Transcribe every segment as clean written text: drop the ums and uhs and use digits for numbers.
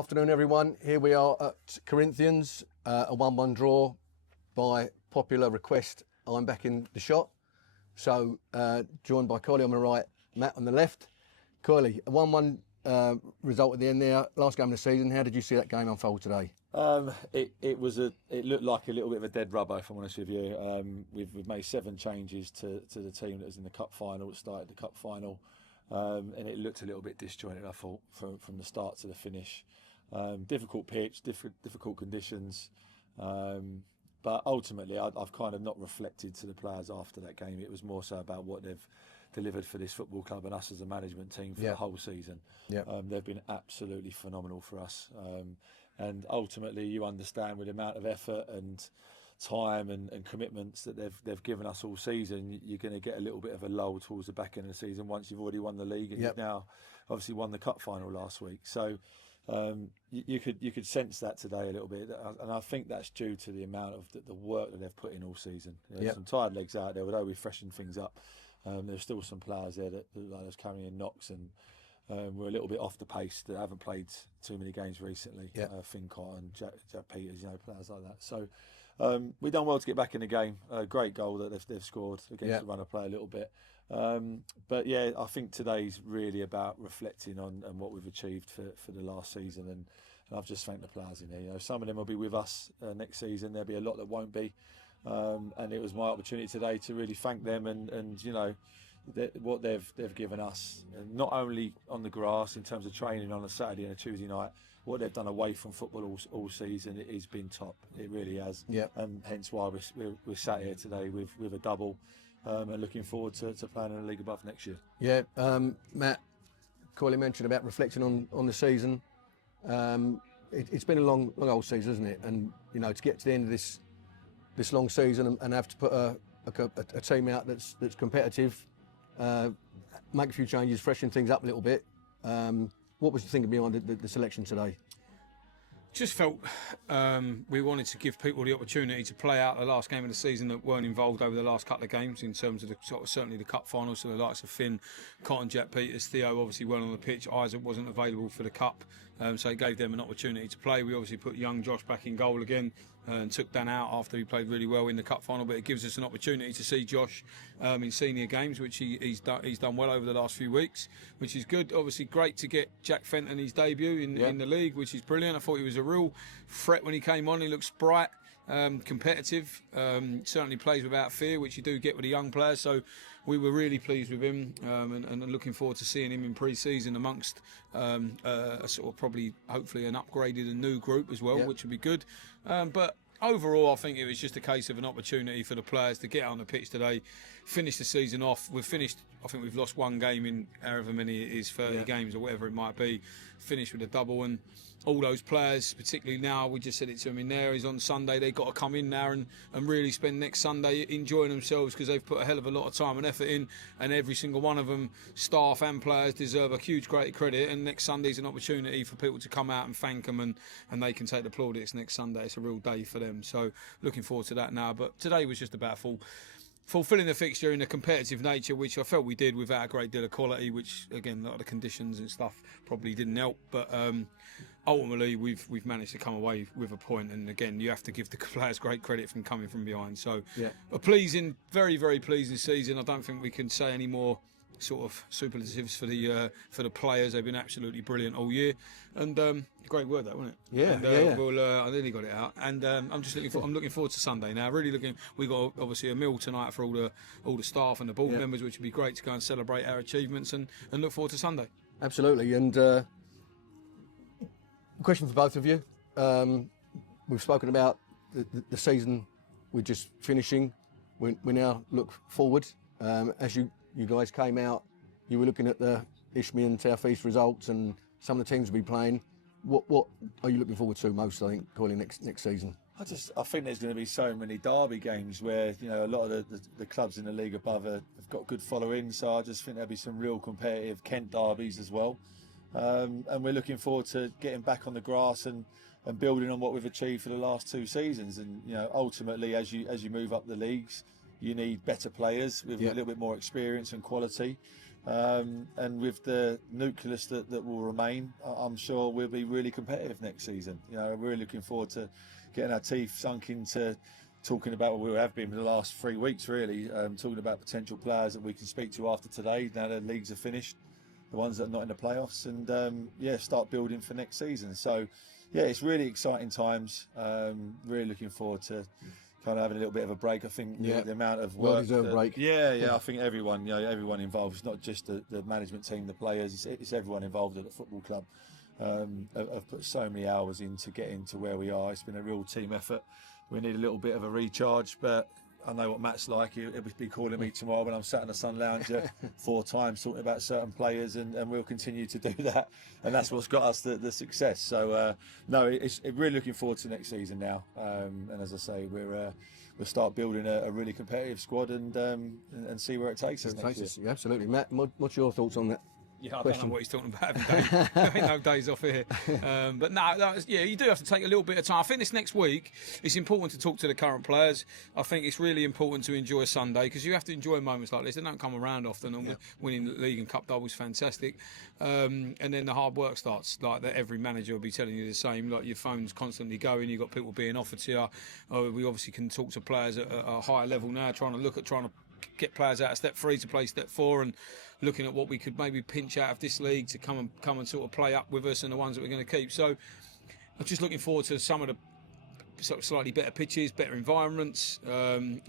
Afternoon, everyone. Here we are at Corinthians, a 1-1 draw by popular request. I'm back in the shot. So, joined by Kylie on the right, Matt on the left. Kylie, a 1-1 result at the end there, last game of the season. How did you see that game unfold today? It looked like a little bit of a dead rubber, if I'm honest with you. We've made 7 changes to the team that was in the cup final. It started the cup final. And it looked a little bit disjointed, I thought, from the start to the finish. Difficult pitch, difficult conditions. But ultimately, I've kind of not reflected to the players after that game. It was more so about what they've delivered for this football club and us as a management team for the whole season. They've been absolutely phenomenal for us. And ultimately, you understand with the amount of effort and time and commitments that they've given us all season, you're going to get a little bit of a lull towards the back end of the season once you've already won the league and you've now obviously won the cup final last week. So you could sense that today a little bit, and I think that's due to the amount of the work that they've put in all season. There's some tired legs out there, although we freshened things up. There's still some players there that like there's carrying knocks and we're a little bit off the pace that haven't played too many games recently. Finn Cotton, Jack Peters, players like that. So we've done well to get back in the game. Great goal that they've scored against the runner play a little bit. But yeah, I think today's really about reflecting on what we've achieved for the last season, and I've just thanked the players in there. Some of them will be with us next season. There'll be a lot that won't be, and it was my opportunity today to really thank them and what they've given us, and not only on the grass in terms of training on a Saturday and a Tuesday night. What they've done away from football all season, it has been top. It really has. And hence why we're sat here today with a double, and looking forward to playing in the league above next year. Matt, Corley mentioned about reflecting on the season. It's been a long old season, isn't it? And to get to the end of this long season and have to put a team out that's competitive, make a few changes, freshen things up a little bit. What was you thinking behind the selection today? Just felt we wanted to give people the opportunity to play out the last game of the season that weren't involved over the last couple of games in terms of certainly the cup final. So the likes of Finn, Cotton, Jack Peters, Theo obviously weren't on the pitch. Isaac wasn't available for the cup, so it gave them an opportunity to play. We obviously put young Josh back in goal again and took Dan out after he played really well in the cup final. But it gives us an opportunity to see Josh in senior games, which he's done well over the last few weeks, which is good. Obviously, great to get Jack Fenton his debut in the league, which is brilliant. I thought he was a real threat when he came on. He looks bright, competitive, certainly plays without fear, which you do get with the young players. So we were really pleased with him, and looking forward to seeing him in pre-season amongst a sort of probably hopefully an upgraded and new group as well, which would be good. But overall, I think it was just a case of an opportunity for the players to get on the pitch today, finish the season off. I think we've lost one game in however many it is, 30 games or whatever it might be, finish with a double. And all those players, particularly now, we just said it to them in there, is on Sunday they've got to come in now and really spend next Sunday enjoying themselves, because they've put a hell of a lot of time and effort in, and every single one of them, staff and players, deserve a huge great credit. And next Sunday's an opportunity for people to come out and thank them, and they can take the plaudits next Sunday. It's a real day for them, so looking forward to that now. But today was just about fulfilling the fixture in a competitive nature, which I felt we did without a great deal of quality, which again, a lot of the conditions and stuff probably didn't help. But ultimately, we've managed to come away with a point, and again, you have to give the players great credit from coming from behind. So a pleasing, very, very pleasing season. I don't think we can say any more sort of superlatives for the players. They've been absolutely brilliant all year, and great word that, wasn't it? Well, I nearly got it out, and I'm looking forward to Sunday now. We got obviously a meal tonight for all the staff and the board members, which would be great to go and celebrate our achievements and look forward to Sunday. Absolutely. And question for both of you. We've spoken about the season we're just finishing. We now look forward. As you guys came out, you were looking at the Isthmian South East results and some of the teams we'll be playing. What are you looking forward to most, I think, calling next season? I think there's going to be so many derby games where a lot of the clubs in the league above have got good following. So I just think there'll be some real competitive Kent derbies as well. And we're looking forward to getting back on the grass and building on what we've achieved for the last 2 seasons. And ultimately, as you move up the leagues, you need better players with a little bit more experience and quality. and with the nucleus that will remain, I'm sure we'll be really competitive next season. You know, we're really looking forward to getting our teeth sunk into talking about what we have been for the last 3 weeks, really, talking about potential players that we can speak to after today, now the leagues are finished, the ones that are not in the playoffs, and start building for next season. So yeah, it's really exciting times. Really looking forward to kind of having a little bit of a break. I think the amount of work, well-deserved break. I think everyone involved. It's not just the management team, the players. It's everyone involved at the football club. Have put so many hours into getting to where we are. It's been a real team effort. We need a little bit of a recharge, but I know what Matt's like. He'll be calling me tomorrow when I'm sat in the Sun Lounger 4 times talking about certain players, and we'll continue to do that. And that's what's got us the success. So it's really looking forward to next season now. And as I say, we'll start building a really competitive squad and see where it takes us next year. Absolutely, Matt. What's your thoughts on that? Yeah, I don't know what he's talking about. There ain't no days off here. But no, you do have to take a little bit of time. I think this next week, it's important to talk to the current players. I think it's really important to enjoy Sunday, because you have to enjoy moments like this. They don't come around often, and winning the league and cup double is fantastic. And then the hard work starts, like that. Every manager will be telling you the same. Like, your phone's constantly going. You've got people being offered to you. We obviously can talk to players at a higher level now, trying to get players out of step 3 to play step 4, and looking at what we could maybe pinch out of this league to come and sort of play up with us, and the ones that we're going to keep. So I'm just looking forward to some of the sort of slightly better pitches, better environments,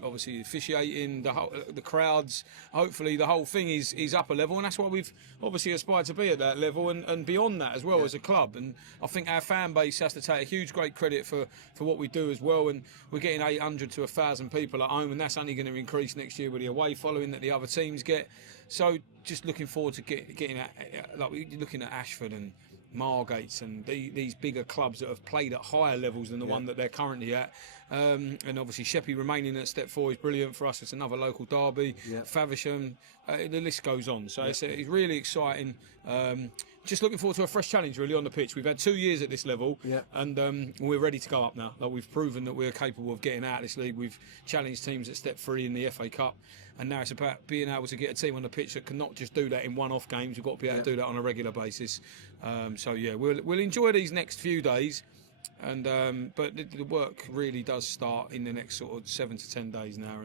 obviously officiating, the crowds. Hopefully the whole thing is up a level, and that's why we've obviously aspired to be at that level and beyond that as well as a club. And I think our fan base has to take a huge great credit for what we do as well. And we're getting 800 to 1,000 people at home, and that's only going to increase next year with the away following that the other teams get. So just looking forward to getting at, like, we're looking at Ashford and Margates and these bigger clubs that have played at higher levels than the one that they're currently at. And obviously Sheppey remaining at step 4 is brilliant for us. It's another local derby. Faversham, the list goes on. So it's really exciting. Just looking forward to a fresh challenge really on the pitch. We've had 2 years at this level, and we're ready to go up now. Like, we've proven that we're capable of getting out of this league. We've challenged teams at step 3 in the FA Cup, and now it's about being able to get a team on the pitch that can not just do that in one-off games. We've got to be able to do that on a regular basis. We'll enjoy these next few days, and but the work really does start in the next sort of 7 to 10 days now,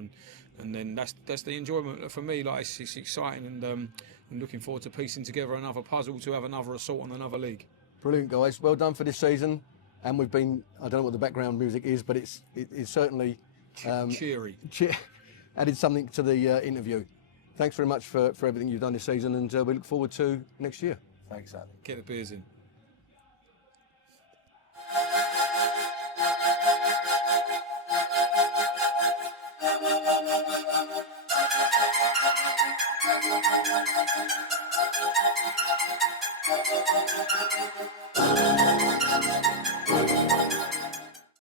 and then that's the enjoyment for me. Like, it's exciting, and I'm looking forward to piecing together another puzzle to have another assault on another league. Brilliant, guys. Well done for this season. And we've been, I don't know what the background music is, but it's certainly cheery. Added something to the interview. Thanks very much for everything you've done this season, and we look forward to next year. Thanks, Andy. Get the beers in.